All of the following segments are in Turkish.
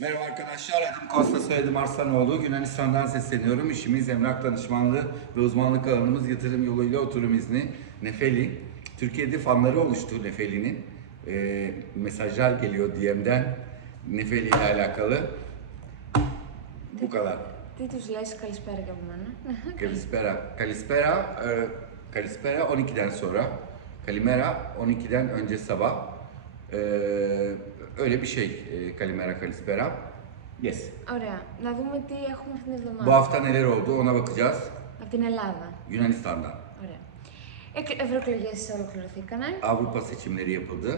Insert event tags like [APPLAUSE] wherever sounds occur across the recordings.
Merhaba arkadaşlar, adım Kosta soyadım Arslanoğlu. Yunanistan'dan sesleniyorum. İşimiz emlak danışmanlığı ve uzmanlık alanımız yatırım yoluyla oturum izni. Nefeli. Türkiye'de fanları oluştu Nefeli'nin. Ee, mesajlar geliyor DM'den Nefeli ile alakalı. Bu kadar. Τι τους λες, καλησπέρα και από μένα. Kalispera. Kalispera, e, Kalispera 12'den sonra. Kalimera 12'den önce sabah. Ee, öyle bir şey. e, Kalimera, Kalispera. Yes. Ωραία. Να δούμε τι έχουμε αυτήν την Bu εβδομάδα. hafta neler oldu ona bakacağız. Από την Ελλάδα. Yunanistan'dan. Ωραία. Ευρωεκλογές ολοκληρωθήκανε. Avrupa seçimleri yapıldı.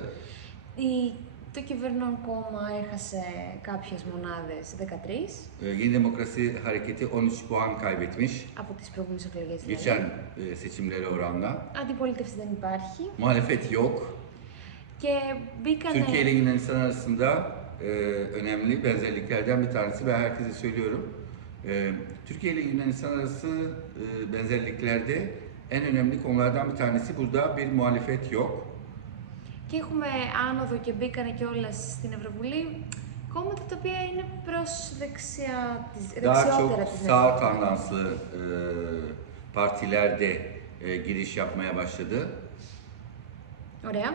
Η... Το κυβερνών κόμμα έχασε κάποιες μονάδες, 13, Ee, Yeni Demokrasi Hareketi 13 puan kaybetmiş. από τις προηγούμενες εκλογές δηλαδή. Geçen e, seçimlere oranla. Αντιπολίτευση δεν υπάρχει. Muhalefet yok. Και μπήκανε... Türkiye ile Yunanistan arasında e, önemli benzerliklerden bir tanesi ve herkese söylüyorum. E, Türkiye ile Yunanistan arası e, benzerliklerde en önemli konulardan bir tanesi burada bir muhalefet yok. Και έχουμε άνοδο και μπήκανε κιόλα στην Ευρωβουλή κόμματα τα οποία είναι προς δεξιά, της, Daha δεξιότερα çok της sağ Νέας tandanslı e, partiler de e, giriş yapmaya başladı. Ωραία.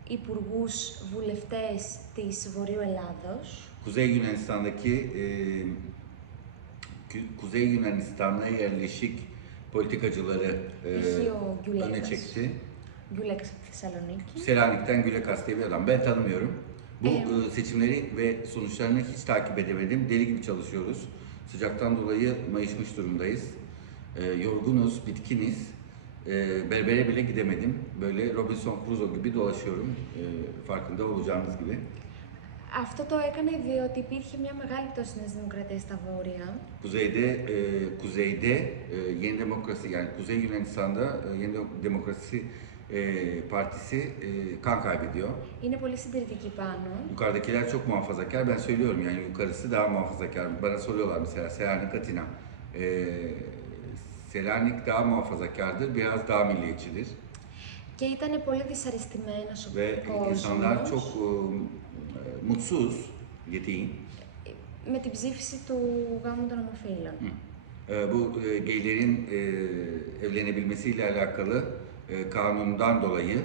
μ, υπουργούς, βουλευτές της Βορείου Ελλάδος, Kuzey Yunanistan'daki e, Kü- Kuzey Yunanistan'a yerleşik politikacıları e, Έχει ο öne Γκιουλέκας. çekti. Γκιουλέκας από τη Θεσσαλονίκη. Selanik'ten Gülekas diye bir adam. Ben tanımıyorum. Bu Evet. e, seçimleri ve sonuçlarını hiç takip edemedim. Deli gibi çalışıyoruz. Sıcaktan dolayı mayışmış durumdayız. E, yorgunuz, bitkiniz. E, berbere bile gidemedim. Böyle Robinson Crusoe gibi dolaşıyorum. E, farkında olacağınız gibi. Αυτό το έκανε διότι υπήρχε μια μεγάλη πτώση της Δημοκρατίας στα Βόρεια Kuzeyde, e, kuzeyde e, Yeni Demokrasi yani Kuzey Yunanistan'da e, Yeni Demokrasi e, Partisi e, kan kaybediyor. είναι πολύ συντηρητική πάνω. Yukarıdakiler çok muhafazakar. Ben söylüyorum yani yukarısı daha muhafazakar. Bana soruyorlar mesela Selanik Atina. Ee, Selanik daha muhafazakardır, biraz daha milliyetçidir. Και ήταν πολύ δυσαρεστημένος ο Ve insanlar çok κόσμος e, mutsuz, yetiğin. με την ψήφιση του γάμου των ομοφύλων. E, bu e, geylerin e, evlenebilmesiyle alakalı e, kanundan dolayı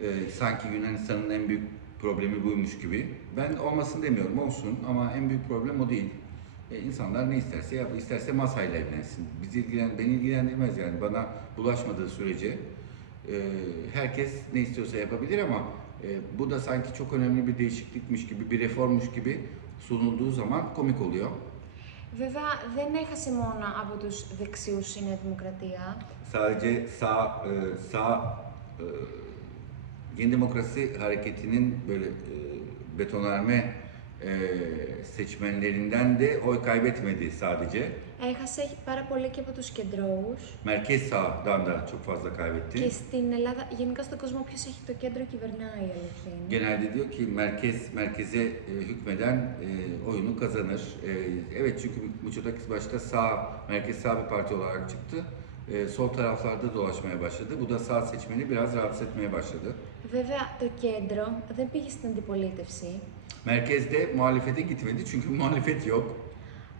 e, sanki Yunanistan'ın en büyük problemi buymuş gibi. Ben olmasın demiyorum, olsun ama en büyük problem o değil. E, insanlar ne isterse yap, isterse masayla evlensin. Bizi ilgilen, beni ilgilendirmez yani bana bulaşmadığı sürece e, herkes ne istiyorsa yapabilir ama e, bu da sanki çok önemli bir değişiklikmiş gibi, bir reformmuş gibi sunulduğu zaman komik oluyor. Βέβαια δεν έχασε μόνο από τους δεξιούς η Νέα Δημοκρατία, sadece sağ e, sağ e, Yeni Demokrasi Hareketi'nin böyle e, betonarme e, seçmenlerinden de oy kaybetmedi sadece. έχασε πάρα πολύ και από τους κεντρώους. Merkez sağdan da çok fazla Και kaybetti. στην Ελλάδα, γενικά στον κόσμο, ποιος έχει το κέντρο κυβερνάει, η αλήθεια είναι. Genelde diyor ki merkez merkeze e, hükmeden e, oyunu kazanır. E, evet çünkü Mitsotakis başta sağ merkez sağ bir parti olarak çıktı. E, sol taraflarda dolaşmaya başladı. Bu da sağ seçmeni biraz rahatsız etmeye başladı. Βέβαια, το κέντρο δεν πήγε στην αντιπολίτευση, Merkezde muhalefete gitmedi çünkü muhalefet yok.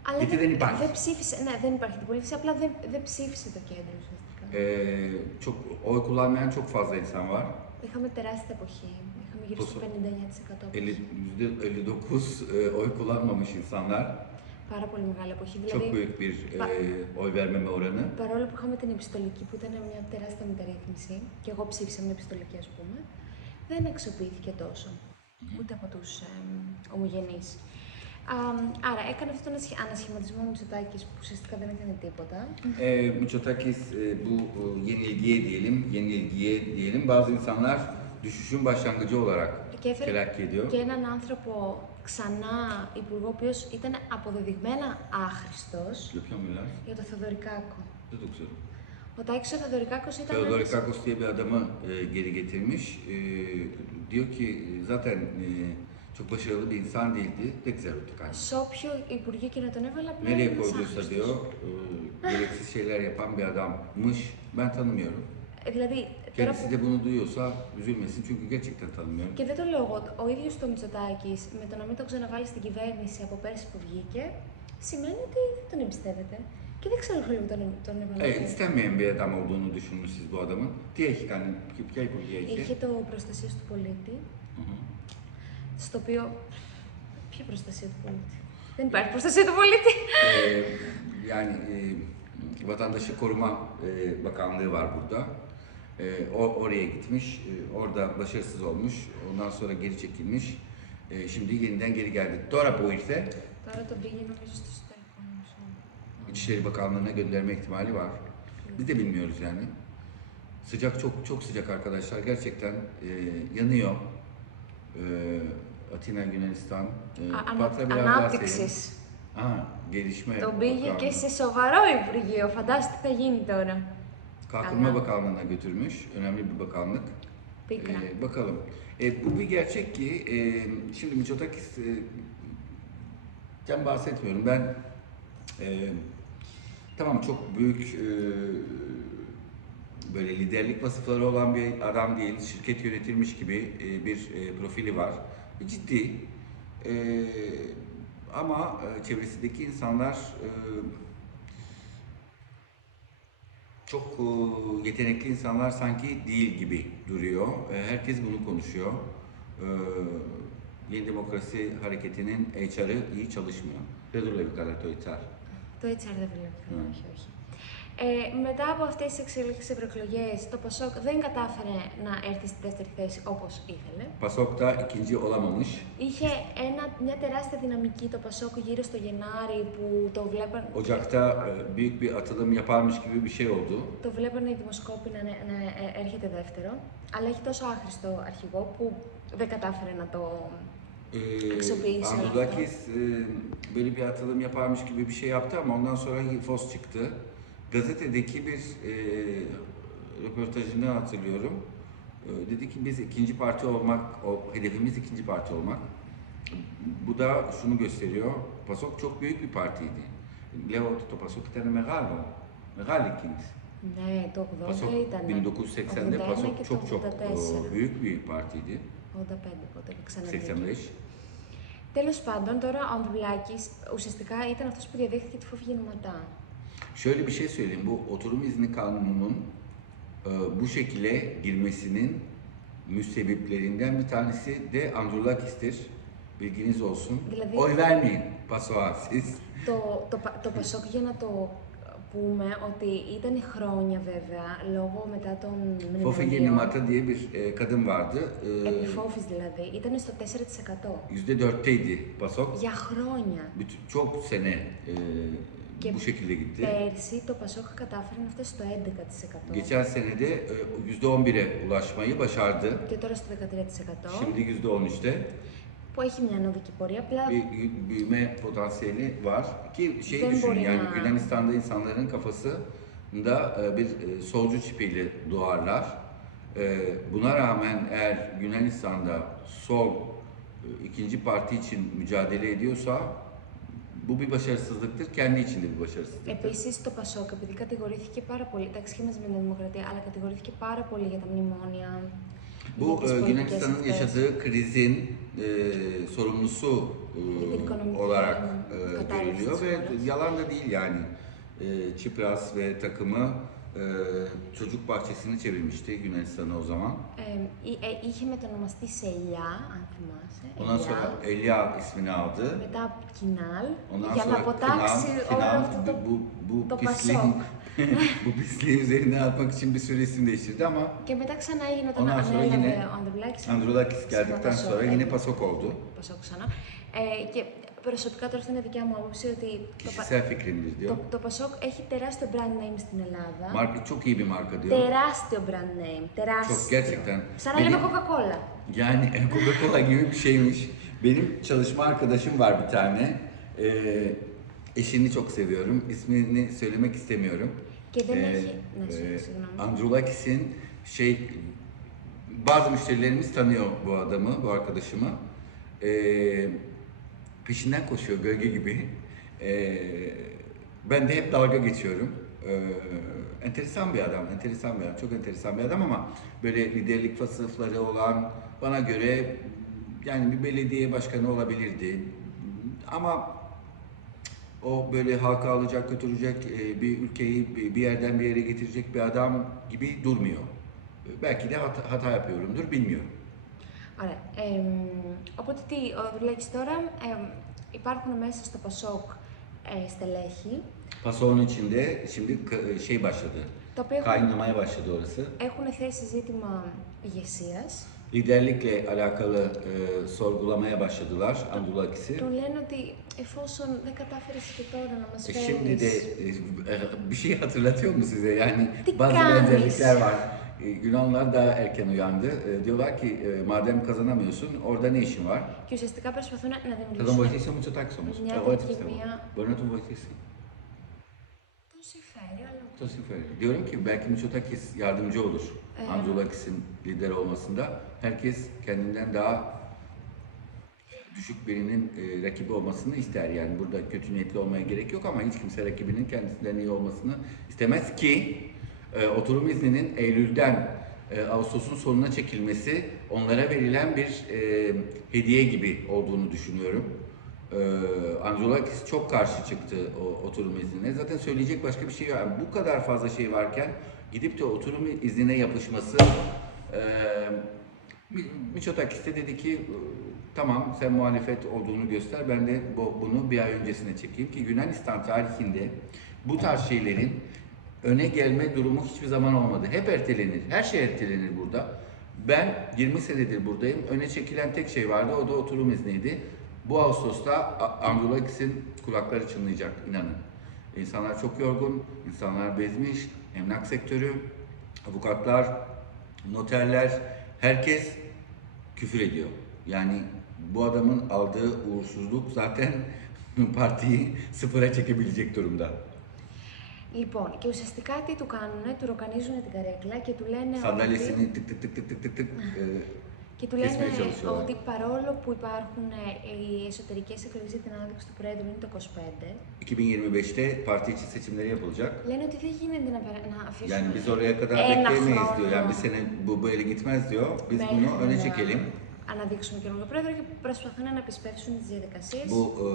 αλλά Γιατί δεν υπάρχει. δεν ψήφισε. Ναι, δεν υπάρχει αντιπολίτευση, απλά δεν, δεν ψήφισε το κέντρο ουσιαστικά. Ee, çok oy kullanmayan çok fazla insan var. Είχαμε τεράστια εποχή. Είχαμε γύρω στο Πόσο; 59%. 50, %59 e, oy kullanmamış insanlar. Πάρα πολύ μεγάλη εποχή. Çok Δηλαδή, büyük bir Ba- e, oy vermeme oranı. παρόλο που είχαμε την επιστολική, που ήταν μια τεράστια μεταρρύθμιση, και εγώ ψήφισα μια επιστολική, ας πούμε, δεν αξιοποιήθηκε τόσο. Ούτε από τους ε, ομογενείς. Άρα έκανε αυτόν τον ασχε- ανασχηματισμό ο Μητσοτάκης που ουσιαστικά δεν έκανε τίποτα. E, Mitsotakis e, bu e, yenilgiye diyelim, yenilgiye diyelim bazı insanlar düşüşün başlangıcı olarak Και έφερε telakki ediyor. και έναν άνθρωπο ξανά υπουργό, ο οποίος ήταν αποδεδειγμένα άχρηστος, Για ποιον μιλάς; για το Θεοδωρικάκο. Δεν το ξέρω. Ο Τάκης ο Θεοδωρικάκος ήταν ένας- Theodorakakos diye bir adamı e, geri getirmiş. E, diyor ki zaten e, çok başarılı bir insan değildi. Ne güzel oldu kanka. σε όποιο υπουργείο και να τον έβαλα πλέον Nereye ένας koyduysa άχρηστος. diyor, e, gereksiz şeyler yapan bir adammış. Ben tanımıyorum. Ε, Δηλαδή, τώρα Kendisi που... de bunu duyuyorsa üzülmesin çünkü gerçekten tanımıyorum. Και δεν το λέω εγώ, ο ίδιο το Μητσοτάκη με το να μην τον ξαναβάλει στην κυβέρνηση από πέρσι που βγήκε, σημαίνει ότι δεν τον εμπιστεύεται. Και δεν ξέρω λίγο τον, τον έβαλε. Evet, istenmeyen bir adam olduğunu düşünmüşsünüz bu adamın. Τι έχει κάνει, ποια- ποια υπουργεία Είχε είχε. το προστασία του πολίτη, Hı hı. στο οποίο. Ποια προστασία του πολίτη; Δεν υπάρχει προστασία του πολίτη. Ee, yani e, vatandaşı koruma e, bakanlığı var burada. E, o- oraya gitmiş, e, orada başarısız olmuş, ondan sonra geri çekilmiş. E, şimdi yeniden geri geldi. Τώρα bu ise Τώρα τον πήγε νομίζω στο εσωτερικό. νομίζω. İçişleri Bakanlığı'na gönderme ihtimali var. Biz de bilmiyoruz yani. Sıcak çok çok sıcak arkadaşlar. Gerçekten e, yanıyor. E, Atina, Yunanistan. E, Α, Patra ανα, biraz daha Ανάπτυξη. serin. Ha, gelişme. Τον πήγε Bakanlığı. και σε σοβαρό υπουργείο. Φαντάζομαι τι θα γίνει τώρα. Kalkınma Ana. Bakanlığı'na götürmüş. Önemli bir bakanlık. Πίκρα. Ee, bakalım. E, bu bir gerçek ki e, şimdi Mitsotakis e, ben bahsetmiyorum. Ben e, Tamam çok büyük e, böyle liderlik vasıfları olan bir adam değil, şirket yönetilmiş gibi e, bir e, profili var. E, ciddi. E, ama e, çevresindeki insanlar e, çok e, yetenekli insanlar sanki değil gibi duruyor. E, herkes bunu konuşuyor. E, Yeni Demokrasi Hareketi'nin HR'ı iyi çalışmıyor. Pedro Levi Calato HR. Το HR δεν βλέπει. Ναι. Όχι, όχι. Ε, μετά από αυτές τις εξελίξεις ευρωεκλογέ, το Πασόκ δεν κατάφερε να έρθει στη δεύτερη θέση όπως ήθελε. PASOK da ikinci olamamış. Είχε ένα, μια τεράστια δυναμική το Πασόκ γύρω στο Γενάρη που το βλέπαν, Ocak'ta e, büyük bir atılım yaparmış gibi bir şey oldu. το βλέπανε οι δημοσκόποι να, να ε, έρχεται δεύτερο. Αλλά έχει τόσο άχρηστο αρχηγό που δεν κατάφερε να το... Ee, Exobility Andrulakis e, böyle bir atılım yaparmış gibi bir şey yaptı ama ondan sonra Fos çıktı. Gazetedeki bir e, röportajını hatırlıyorum. E, dedi ki biz ikinci parti olmak, o, hedefimiz ikinci parti olmak. Bu da şunu gösteriyor. PASOK çok büyük bir partiydi. Λέω ότι το PASOK ήταν μεγάλο, μεγάλη κίνηση. Ναι, το 80 PASOK ήταν. 1980'de 81 PASOK και το çok çok 84. e, büyük bir partiydi. 85 πότε ξαναβγήκε. 85. Τέλος πάντων, τώρα ο Ανδρουλάκης ουσιαστικά ήταν αυτός που διαδέχθηκε τη φόβη γεννηματά. Şöyle bir şey söyleyeyim. Bu oturum izni kanununun e, bu şekilde girmesinin müsebbiplerinden bir tanesi de Andrulakis'tir. Bilginiz olsun. Δηλαδή- Oy vermeyin Pasoğa siz. Το, το, Πα- το Πασόκ, για να το πούμε, ότι ήταν χρόνια βέβαια, λόγω μετά των Fofe μνημονίων, Yenimata diye bir e, kadın vardı. E, επιφόβης δηλαδή, ήταν στο 4%. %4'teydi Pasok. Για χρόνια. Bütün, çok sene e, Και bu şekilde gitti. πέρσι το Πασόκ κατάφερε να φτάσει στο 11%. Geçen senede e, %11'e ulaşmayı başardı. Και τώρα στο 13%, Şimdi %13'te. που έχει μια ανωδική πορεία. Απλά bir büyüme potansiyeli var. Ki şey Ben düşünün yani Borena. Yunanistan'da insanların kafasında e, bir e, solcu çipiyle doğarlar. E, Buna rağmen eğer Yunanistan'da sol e, ikinci parti için mücadele ediyorsa bu bir başarısızlıktır. Kendi içinde bir başarısızlıktır. Επίση το Πασόκ, επειδή κατηγορήθηκε πάρα πολύ, εντάξει και μαζί με την Δημοκρατία, αλλά κατηγορήθηκε πάρα πολύ για τα μνημόνια. bu e, Yunanistan'ın yaşadığı krizin e, sorumlusu e, olarak e, görülüyor ve yalan da değil yani. E, Çipras ve takımı çocuk bahçesini çevirmişti Yunanistan'ı o zaman. Ε, εί- ε, είχε μετονομαστεί σε Ελιά, αν θυμάσαι. Ondan Ελιά. sonra Elia ismini aldı. Μετά Κινάλ, Ondan για να sonra αποτάξει Kınan, όλο Kınan αυτό το, bu, bu το pisliğin Pasok. bu pisliği [LAUGHS] üzerine [LAUGHS] atmak için bir sürü isim değiştirdi ama Και μετά ξανά έγινε όταν Ondan sonra ανέλαβε yine ο Ανδρουλάκης. Andrulakis στο geldikten Pasok, sonra yine έγινε Pasok oldu. Pasok ξανά. Ε, και προσωπικά τώρα αυτή είναι δικιά μου άποψη ότι το, Πα- Kişisel fikrimdir diyor. το, το Pasok έχει τεράστιο brand name στην Ελλάδα. Marka çok iyi bir marka diyor. Τεράστιο brand name. Τεράστιο. Çok gerçekten. Σαν να λέμε Benim- Coca-Cola. Yani Coca-Cola gibi bir şeymiş. Benim çalışma arkadaşım var bir tane. Ee, eşini çok seviyorum. İsmini söylemek istemiyorum. Και δεν Ee, έχει. Ναι, e, συγγνώμη. Andrulakis'in şey bazı müşterilerimiz tanıyor bu adamı, bu arkadaşımı. Ee, peşinden koşuyor gölge gibi. Ee, ben de hep dalga geçiyorum. Ee, enteresan bir adam, enteresan bir adam, çok enteresan bir adam ama böyle liderlik vasıfları olan bana göre yani bir belediye başkanı olabilirdi. Ama o böyle halka alacak, götürecek, e, bir ülkeyi bir yerden bir yere getirecek bir adam gibi durmuyor. Belki de hata yapıyorumdur, bilmiyorum. Ωραία. Εμ, οπότε τι ο, δουλεύεις τώρα, εμ, υπάρχουν μέσα στο Πασόκ ε, στελέχη, Pasoğun içinde şimdi k- şey başladı, τα οποία έχουν, kaynamaya başladı orası. έχουν θέσει ζήτημα ηγεσία. Liderlikle alakalı e, sorgulamaya başladılar Andulakis'i. Του λένε ότι εφόσον δεν κατάφερες και τώρα να μας E, Şimdi de φέρεις... e, e, bir şey hatırlatıyor mu size? Yani Dikkat bazı mis. benzerlikler var. E, Yunanlılar daha erken uyandı. E, Diyorlar ki e, madem kazanamıyorsun orada ne işin var? Και ουσιαστικά προσπαθούν να Θα τον δημιουργήσουν βοηθήσει ο Μητσοτάκης όμως. Μια Εγώ έτσι τέτοια πιστεύω. μία- Μπορεί να τον βοηθήσει. τον συμφέρει, αλλά Το συμφέρει. Diyorum ki belki Mitsotakis yardımcı olur. Evet. Andrulakis'in lider olmasında. Herkes kendinden daha düşük birinin e, rakibi olmasını ister. Yani burada kötü niyetli olmaya gerek yok ama hiç kimse rakibinin kendisinden iyi olmasını istemez ki e, oturum izninin Eylül'den e, Ağustos'un sonuna çekilmesi onlara verilen bir e, hediye gibi olduğunu düşünüyorum. E, Andrulakis çok karşı çıktı o oturum iznine. Zaten söyleyecek başka bir şey yok. Yani bu kadar fazla şey varken gidip de oturum iznine yapışması e, Mi- Mitsotakis de dedi ki tamam sen muhalefet olduğunu göster ben de bu, bunu bir ay öncesine çekeyim ki Yunanistan tarihinde bu tarz şeylerin öne gelme durumu hiçbir zaman olmadı. Hep ertelenir. Her şey ertelenir burada. Ben 20 senedir buradayım. Öne çekilen tek şey vardı. O da oturum izniydi. Bu Ağustos'ta A- Andrulakis'in kulakları çınlayacak inanın. İnsanlar çok yorgun, insanlar bezmiş, emlak sektörü, avukatlar, noterler, herkes küfür ediyor. Yani bu adamın aldığı uğursuzluk zaten [LAUGHS] partiyi sıfıra çekebilecek durumda. Λοιπόν, και ουσιαστικά τι του κάνουνε, του ροκανίζουν την καρέκλα και του λένε ότι, Sandalyesini tık tık tık tık tık tık tık e, και του kesmeye λένε çalışıyorlar. ότι παρόλο που υπάρχουν ε, οι εσωτερικές εκλογές για την ανάδειξη του Πρόεδρου είναι το 25, 2025'te parti içi seçimleri yapılacak. λένε ότι δεν γίνεται να, παρα- να αφήσουμε Yani biz oraya kadar ένα bekleyemeyiz χρόνο diyor. Yani bir sene bu böyle gitmez diyor. Biz μέχρι bunu öne να çekelim. αναδείξουμε καινούργιο πρόεδρο και προσπαθούν να επισπεύσουν τις διαδικασίες. Bu e,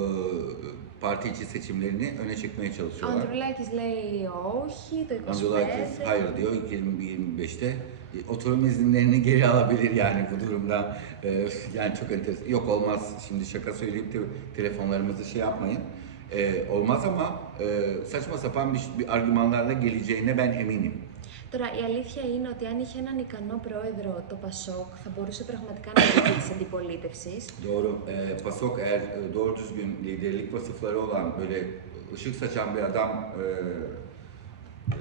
parti içi seçimlerini öne çekmeye Ο çalışıyorlar. Ανδρουλάκης λέει όχι, το 25. Andrulakis hayır diyor 2025'te E, oturum izinlerini geri alabilir yani bu durumda. E, yani çok enteresan. Yok olmaz şimdi şaka söyleyip de telefonlarımızı şey yapmayın. E, olmaz ama e, saçma sapan bir, bir argümanlarla geleceğine ben eminim. Τώρα, η αλήθεια είναι ότι αν είχε έναν ικανό πρόεδρο το Πασόκ, θα μπορούσε πραγματικά να βγει τη αντιπολίτευση. Doğru. E, PASOK eğer e, doğru düzgün liderlik vasıfları olan böyle ışık saçan bir adam e, e,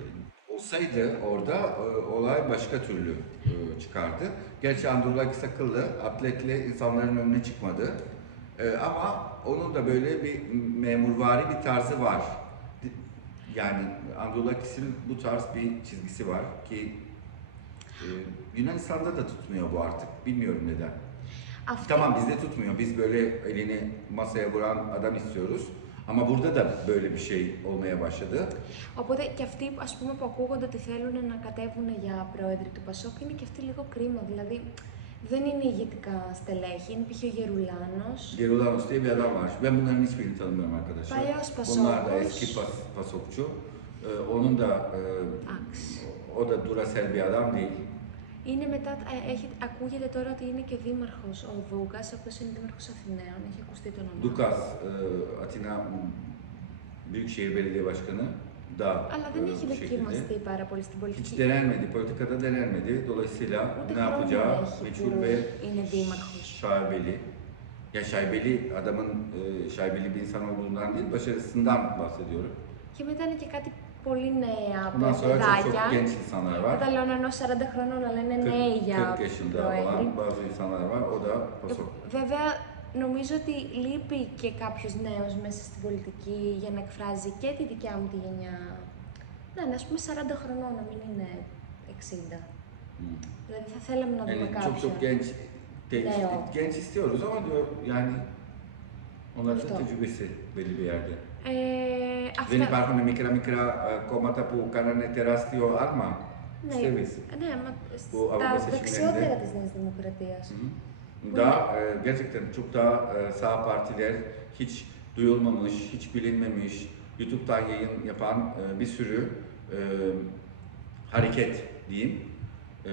olsaydı orada e, olay başka türlü e, çıkardı. Gerçi Andrulakis akıllı, atletle insanların önüne çıkmadı. E, ama onun da böyle bir memurvari bir tarzı var. Yani Andrulakis'in bu tarz bir çizgisi var ki e, Yunanistan'da da tutmuyor bu artık. Bilmiyorum neden. Αυτή, Tamam bizde tutmuyor. Biz böyle elini masaya vuran adam istiyoruz. Ama burada da böyle bir şey olmaya başladı. Οπότε και αυτοί ας πούμε, που ακούγονται ότι θέλουν να κατέβουν για πρόεδροι του Πασόκ είναι και αυτοί λίγο κρίμα. Δηλαδή Δεν είναι ηγετικά στελέχη, είναι π.χ. ο Γερουλάνος. Γερουλάνος, τι είναι αδάμα, με μου να είναι σπίτι, θα δούμε Πασόκτσο. Είναι μετά, ε, έχει, ακούγεται τώρα ότι είναι και δήμαρχος ο Βούγκα, ο οποίος είναι δήμαρχος Αθηναίων, έχει ακουστεί το όνομα. Δούκα, da Αλλά δεν e, έχει bu şekilde. δοκιμαστεί πάρα πολύ στην Hiç πολιτική. denenmedi, politikada denenmedi. Dolayısıyla Ούτε ne χρόνο yapacağı έχει meçhul που ve είναι δήμαρχος. şaibeli. Ya şaibeli adamın e, şaibeli bir insan olduğundan değil, başarısından bahsediyorum. Και μετά είναι και κάτι πολύ nea Bundan sonra çok çok παιδάκια. genç insanlar var. Δεν τα λένε ενό 40 χρόνων να λένε 40, νέοι για 40 yaşında πρόεδροι. olan bazı insanlar var. O da pasok. Βέβαια, νομίζω ότι λείπει και κάποιος νέος μέσα στην πολιτική για να εκφράζει και τη δικιά μου τη γενιά. Ναι, ναι, ας πούμε 40 χρονών, να μην είναι 60. Hmm. Δηλαδή θα θέλαμε να δούμε Yani çok κάποιον. çok genç de, Ne o? genç istiyoruz ama diyor yani onların Αυτό. tecrübesi belli bir yerde. Ε, Δεν αυτά. υπάρχουν μικρά μικρά ε, κόμματα που κάνανε τεράστιο άρμα. Ναι, Πιστεύεις; ναι, μα Bu στα Avrupa seçimlerinde- δεξιότερα της Νέας Δημοκρατίας. Hı hı. Daha e, gerçekten çok daha e, sağ partiler hiç duyulmamış, hiç bilinmemiş, YouTube'dan yayın yapan e, bir sürü e, hareket diyeyim. E,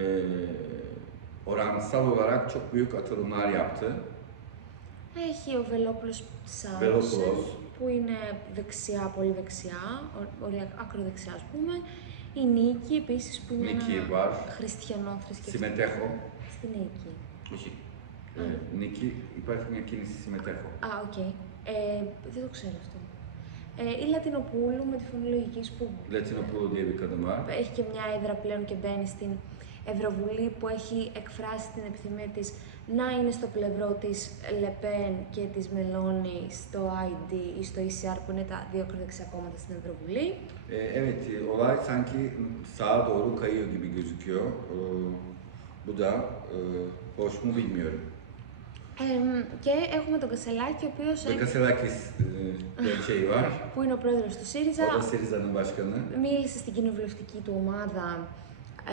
oransal olarak çok büyük atılımlar yaptı. Έχει ο Βελόπουλος Ψάρος, Βελόπουλος. που είναι δεξιά, πολύ δεξιά, ο- οριακά ακροδεξιά ας πούμε. Η Νίκη επίσης που είναι Νίκη ένα var. χριστιανό θρησκευτικό. Συμμετέχω. Στη Νίκη. Όχι. E, Niki, υπάρχει μια κίνηση συμμετέχω. Α, οκ. Ε, δεν το ξέρω αυτό. Ε, η Λατινοπούλου με τη φωνή λογικής που Latinopoulou diye bir kadın var. έχει και μια έδρα πλέον και μπαίνει στην Ευρωβουλή που έχει εκφράσει την επιθυμία της να είναι στο πλευρό της Λεπέν και της Μελώνη στο ID ή στο ECR που είναι τα δύο ακροδεξιά κόμματα στην Ευρωβουλή. E, evet, e, olay sanki sağa doğru kayıyor gibi gözüküyor. E, bu da e, hoş mu bilmiyorum. Ε, και έχουμε τον Κασελάκη, ο οποίος Ve Kaselakis e, diye bir şey var. που είναι ο πρόεδρος του ΣΥΡΙΖΑ, O da Seriza'nın başkanı. μίλησε στην κοινοβουλευτική του ομάδα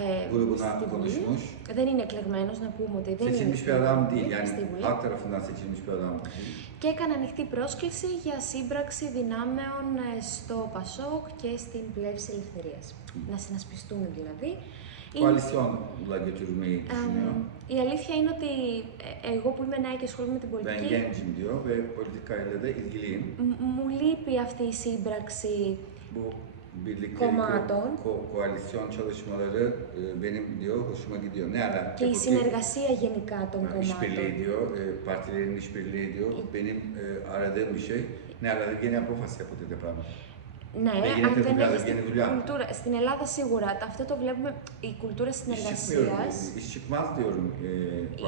ε, Grubuna στη Βουλή. konuşmuş. Δεν είναι εκλεγμένος, να πούμε ότι δεν Seçilmiş bir είναι adam değil yani στη Βουλή. halk tarafından seçilmiş bir adam değil. Και έκανε ανοιχτή πρόσκληση για σύμπραξη δυνάμεων ε, στο ΠΑΣΟΚ και στην Πλεύση Ελευθερίας. Να συνασπιστούν δηλαδή. Η αλήθεια είναι ότι ε, εγώ που είμαι νέα και ασχολούμαι με την πολιτική. Η. Μου λείπει αυτή η σύμπραξη κομμάτων. Κοαλιθιών, τσάδε. Ναι, αλλά. Και η συνεργασία γενικά των κομμάτων. Ισπηλίδιο, πάρτι είναι. Ναι, αλλά δεν γίνει απόφαση από τέτοια πράγματα. Ναι, Ναι, γίνεται αν δεν δουλειά, έχεις δεν γίνεται την δουλειά. κουλτούρα. Στην Ελλάδα σίγουρα αυτό το βλέπουμε, η κουλτούρα İş çıkmıyor, συνεργασίας iş çıkmaz diyorum e,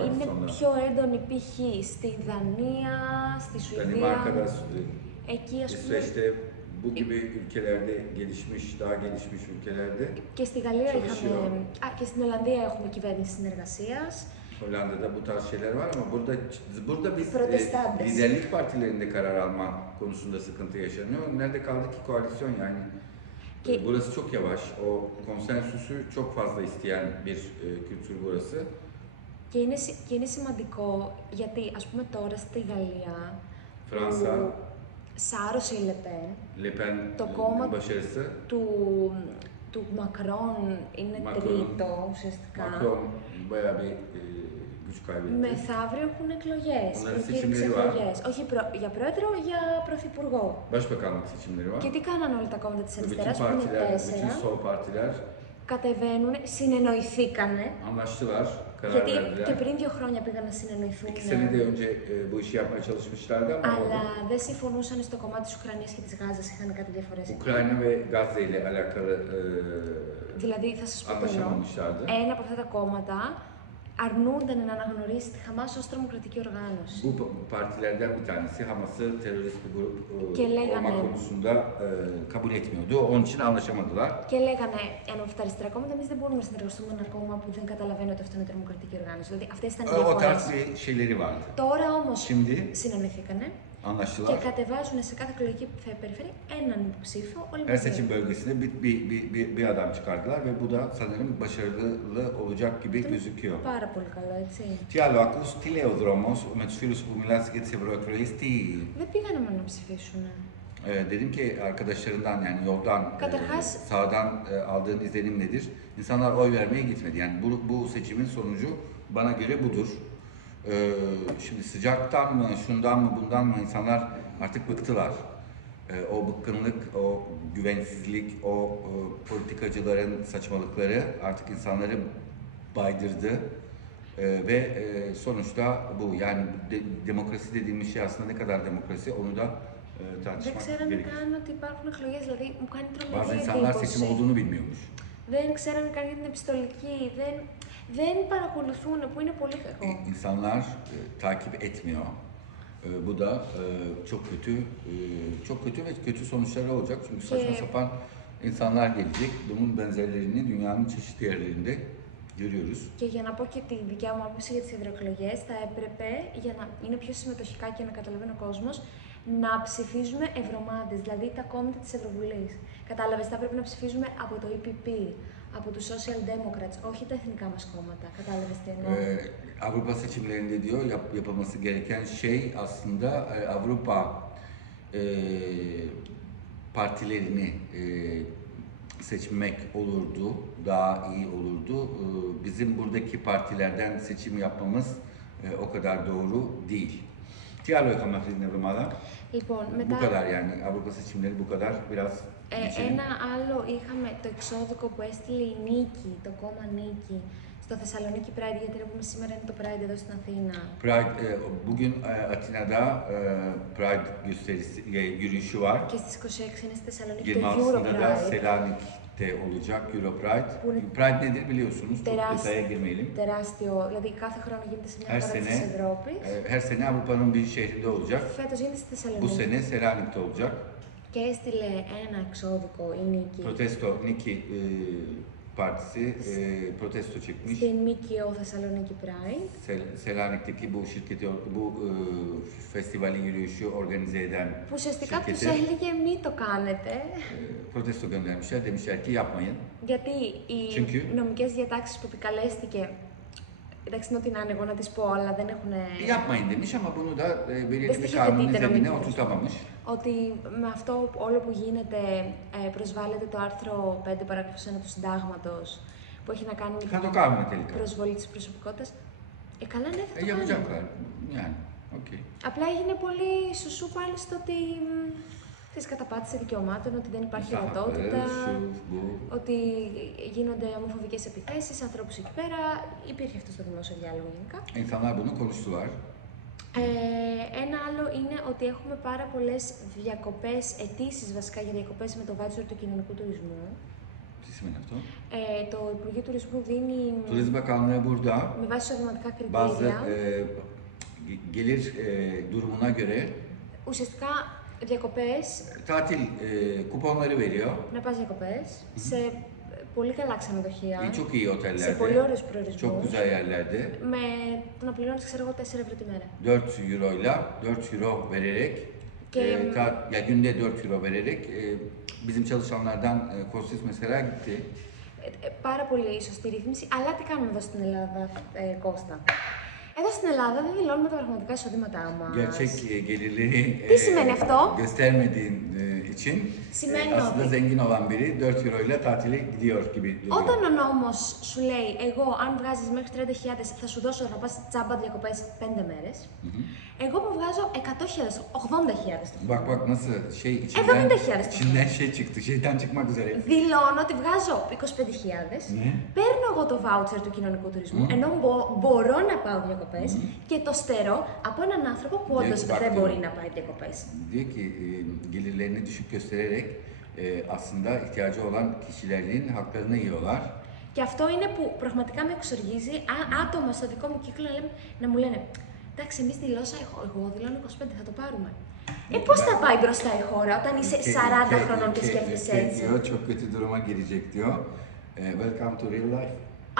είναι koalisyonda. πιο έντονη π.χ. στη Δανία, στη Danimarka'da, Σουηδία. e, Εκεί ας πούμε İsveç'te bu gibi ülkelerde gelişmiş, daha gelişmiş ülkelerde και στη Γαλλία Çalışıyor. είχαμε, α, και στην Ολλανδία έχουμε κυβέρνηση συνεργασίας. Hollanda'da bu tarz şeyler var ama burada burada biz e, Protestantes. liderlik partilerinde karar alma konusunda sıkıntı yaşanıyor. Nerede kaldı ki koalisyon yani? E, Ki- Burası çok yavaş. O konsensüsü çok fazla isteyen bir e, kültür burası. Και είναι, σι- και είναι σημαντικό γιατί ας πούμε τώρα στη Γαλλία Fransa, που σάρωσε η Λεπέν, Le Pen Το e, κόμμα- başarısı. του, του Μακρόν είναι Macron. τρίτο ουσιαστικά. Macron bayağı bir e, güç kaybetti. Μεθαύριο έχουν εκλογές. Onların seçimleri var. Όχι προ- για πρόεδρο, για πρωθυπουργό; Başbakanlık seçimleri var. Και τι κάνανε όλα τα κόμματα της Ve bütün αριστεράς που είναι partiler, bütün τέσσερα; sol partiler Κατεβαίνουν, συνεννοηθήκανε. anlaştılar, karar Γιατί verdiler. και πριν δύο χρόνια πήγαν να συνεννοηθούν. İki sene de önce e, bu işi yapmaya çalışmışlardı ama Αλλά olmadı. δεν συμφωνούσαν στο κομμάτι της Ουκρανίας και της Γάζας, είχαν κάτι διαφορές. Ukrayna ve Gazze ile alakalı e, Δηλαδή, θα σας πω τι εννοώ. anlaşamamışlardı. Ένα από αυτά τα κόμματα αρνούνταν να αναγνωρίσει τη Χαμάς ως τρομοκρατική οργάνωση. Bu pa- partilerden bir tanesi Hamas'ı terörist bir grup e, Gelen olmak hani- konusunda e, kabul etmiyordu. Onun için anlaşamadılar. Και λέγανε ένα από αυτά τα αριστερά κόμματα, εμείς δεν μπορούμε να συνεργαστούμε με ένα κόμμα που δεν καταλαβαίνει ότι αυτό είναι τρομοκρατική οργάνωση. Δηλαδή, αυτές ήταν οι E, o διαφορέ. tarz bir şeyleri vardı. Τώρα όμως Şimdi συνεννοηθήκανε και anlaştılar. κατεβάζουν σε κάθε εκλογική περιφέρεια έναν υποψήφιο όλοι Her μαζί. seçim bölgesine bir, bir, bir, bir, bir adam çıkardılar ve bu da sanırım başarılı olacak gibi gözüküyor. Πάρα πολύ καλό, έτσι. Τι άλλο ακούς, τι λέει ο δρόμος με τους φίλους που μιλάς για τις ευρωεκλογές, τι... Δεν πήγανε μόνο να ψηφίσουν. Ee, dedim ki arkadaşlarından yani yoldan, e, Katarhas- sağdan e, aldığın izlenim nedir? İnsanlar oy vermeye gitmedi. Yani bu, bu seçimin sonucu bana göre budur. Ee, şimdi sıcaktan mı, şundan mı, bundan mı insanlar artık bıktılar. Ee, o bıkkınlık, o güvensizlik, o e, politikacıların saçmalıkları artık insanları baydırdı. Ee, ve e, sonuçta bu yani de- demokrasi dediğimiz şey aslında ne kadar demokrasi onu da e, Δεν tartışmak ξέρανε gerekir. καν ότι υπάρχουν εκλογέ, δηλαδή μου κάνει Bazı τρομερή insanlar seçim εντύπωση. olduğunu bilmiyormuş. Δεν ξέρανε καν για την επιστολική, δεν, δεν παρακολουθούν, που είναι πολύ κακό. İ- İnsanlar e, takip etmiyor. E, bu da e, çok kötü, e, çok kötü ve kötü sonuçları olacak. Çünkü saçma Ke- sapan insanlar gelecek. Bunun benzerlerini dünyanın çeşitli yerlerinde görüyoruz. Και για να πω και τη δικιά μου άποψη για τις ευρωεκλογέ, θα έπρεπε για να είναι πιο συμμετοχικά και να καταλαβαίνει ο κόσμος να ψηφίζουμε ευρωμάδε, δηλαδή τα κόμματα της Ευρωβουλής. Κατάλαβες, θα έπρεπε να ψηφίζουμε από το EPP, από του Social Democrats, όχι τα εθνικά μα κόμματα. Κατάλαβε τι εννοώ. Ee, Avrupa seçimlerinde diyor yap- yapılması gereken şey aslında e, Avrupa e, partilerini e, seçmek olurdu, daha iyi olurdu. E, bizim buradaki partilerden seçim yapmamız e, o kadar doğru değil. Τι άλλο είχαμε αυτή την εβδομάδα; Λοιπόν, Bu μετά kadar yani Avrupa seçimleri bu kadar biraz ε, geçelim. ένα άλλο είχαμε το εξώδικο που έστειλε η Νίκη, το κόμμα Νίκη, στο Θεσσαλονίκη Pride, γιατί να πούμε σήμερα είναι το Pride εδώ στην Αθήνα. Pride e, bugün e, Atina'da e, Pride gösterisi e, yürüyüşü var. Και στις 26 είναι στη Θεσσαλονίκη το Euro 26'sında da Pride. Selanik'te olacak Euro Pride. Bu ne? Pride nedir biliyorsunuz. Çok Τεράστιο, detaya girmeyelim. τεράστιο, δηλαδή κάθε χρόνο γίνεται σε μια Her χώρα της sene, Ευρώπης. e, her sene Avrupa'nın bir şehrinde olacak. Φέτος γίνεται στη Bu Θεσσαλονίκη sene Selanik'te olacak. και έστειλε ένα εξώδικο η Νίκη Protesto Niki e, partisi e, protesto çekmiş. στην ΜΚΟ Θεσσαλονίκη Pride Sel- Selanik'teki bu şirketi, bu e, festivali yürüyüşü organize eden που ουσιαστικά τους şirkete έλεγε μη το κάνετε e, protesto göndermişler. Demişler ki yapmayın. γιατί οι Çünkü- νομικές διατάξεις που επικαλέστηκε Εντάξει, ό,τι να είναι, εγώ να της πω, αλλά δεν έχουν. Ε, για πάντα, εμείς άμα πούμε τα περίεργε κανόνε, δεν είναι ό,τι ε, ναι, τα πάμε. Ότι με αυτό όλο που γίνεται ε, προσβάλλεται το άρθρο 5 παράγραφος 1 του συντάγματος που έχει να κάνει με την το προσβολή της προσωπικότητας. Ε, καλά, ναι, θα ε, το για κάνουμε. Για Απλά έγινε πολύ σουσού πάλι στο ότι της καταπάτηση δικαιωμάτων, ότι δεν υπάρχει İnsan ορατότητα, hakları, şu, bu. ότι γίνονται ομοφοβικές επιθέσεις, σε ανθρώπους εκεί πέρα. Υπήρχε αυτό στο δημόσιο διάλογο γενικά. İnsanlar bunu konuştular. Ε, ένα άλλο είναι ότι έχουμε πάρα πολλές διακοπές, αιτήσεις βασικά για διακοπές με το voucher του κοινωνικού τουρισμού. Τι σημαίνει αυτό; Ε, το Υπουργείο Τουρισμού δίνει Turizm Bakanlığı burada με βάση εισοδηματικά bazı κριτήρια e, gelir e, durumuna göre ουσιαστικά διακοπές, tatil e, kuponları veriyor. να πας διακοπές σε πολύ καλά ξενοδοχεία, E, çok iyi σε otellerde, πολύ ωραίους çok προορισμούς, güzel yerlerde με το να πληρώνεις, ξέρω εγώ, 4 ευρώ τη μέρα. 4 euro ile 4 euro vererek Ke- e, ta, ya günde 4 euro vererek e, bizim çalışanlardan e, Kostis mesela gitti. Ε, ε, πάρα πολύ σωστή ρύθμιση, αλλά τι κάνουμε εδώ στην Ελλάδα, ε, Κώστα; Εδώ στην Ελλάδα δεν δηλώνουμε τα πραγματικά εισοδήματά μας. Gerçek e, gelirleri Τι σημαίνει αυτό; göstermediğin e, için Σημαίνει e, aslında ότι- zengin olan biri 4 euro ile tatile gidiyor gibi duruyor. Όταν ο νόμος σου λέει, εγώ αν βγάζεις μέχρι 30.000 θα σου δώσω, θα πας τσάμπα διακοπές 5 μέρες. Εγώ που βγάζω 100.000, 80.000 το Bak bak nasıl şey E, içinden, 70.000 içinden şey çıktı, şeytan çıkmak üzere. Δηλώνω ότι βγάζω 25.000, Ναι. παίρνω εγώ το voucher του κοινωνικού τουρισμού, ενώ μπο- μπορώ να πάω διακοπές και το στερώ από έναν άνθρωπο που όντως Εντάξει, δεν baktım. μπορεί να πάει διακοπές. Diyor ki e, gelirlerini düşük göstererek e, aslında ihtiyacı olan kişilerin haklarını yiyorlar. Και αυτό είναι που πραγματικά με εξοργίζει α- άτομα στο δικό μου κύκλο να, λέμε, να μου λένε Εντάξει, εμείς δηλώσα, εγώ, εγώ δηλώνω 25, θα το πάρουμε. Ε, πώς θα πάει μπροστά η χώρα όταν είσαι Ülke- 40 ülke- χρονών και ülke- σκέφτεσαι ülke έτσι; diyor, çok kötü duruma girecek diyor. E, welcome to real life.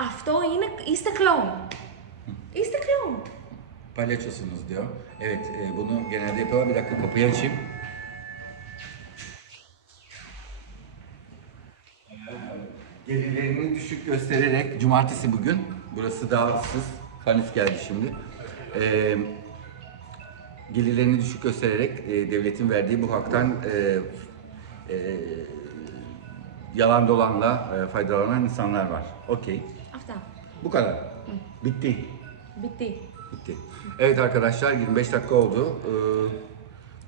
Αυτό είναι. είστε κλόουν. is the clown. Palyaçosunuz diyor. Evet e, bunu genelde yapıyorlar. Bir dakika kapıyı açayım. E, gelirlerini düşük göstererek, cumartesi bugün, burası daha dağsız, karnif geldi şimdi. E, gelirlerini düşük göstererek e, devletin verdiği bu haktan e, e, yalan dolanla e, faydalanan insanlar var. Okey. After. Bu kadar. Bitti. Bitti. Bitti. Evet arkadaşlar 25 dakika oldu. Ee,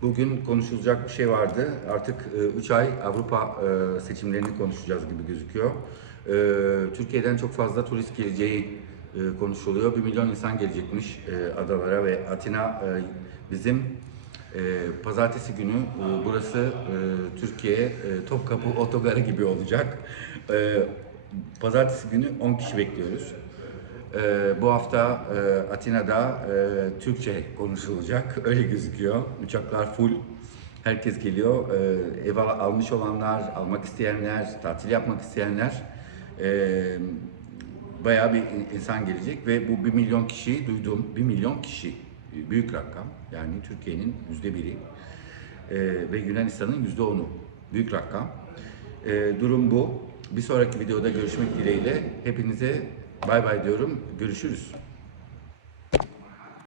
bugün konuşulacak bir şey vardı. Artık e, 3 ay Avrupa e, seçimlerini konuşacağız gibi gözüküyor. Ee, Türkiye'den çok fazla turist geleceği e, konuşuluyor. 1 milyon insan gelecekmiş adalara ve Atina bizim pazartesi günü burası Türkiye Topkapı Otogarı gibi olacak. Pazartesi günü 10 kişi bekliyoruz. Ee, bu hafta e, Atina'da e, Türkçe konuşulacak. [LAUGHS] Öyle gözüküyor. Uçaklar full. Herkes geliyor. Ee, ev al- almış olanlar, almak isteyenler, tatil yapmak isteyenler. e, bayağı bir in- insan gelecek ve bu 1 milyon kişiyi duydum. 1 milyon kişi. Büyük rakam. Yani Türkiye'nin yüzde biri. Ee, ve Yunanistan'ın yüzde onu. Büyük rakam. Ee, durum bu. Bir sonraki videoda görüşmek dileğiyle. Hepinize bay bay diyorum. Görüşürüz.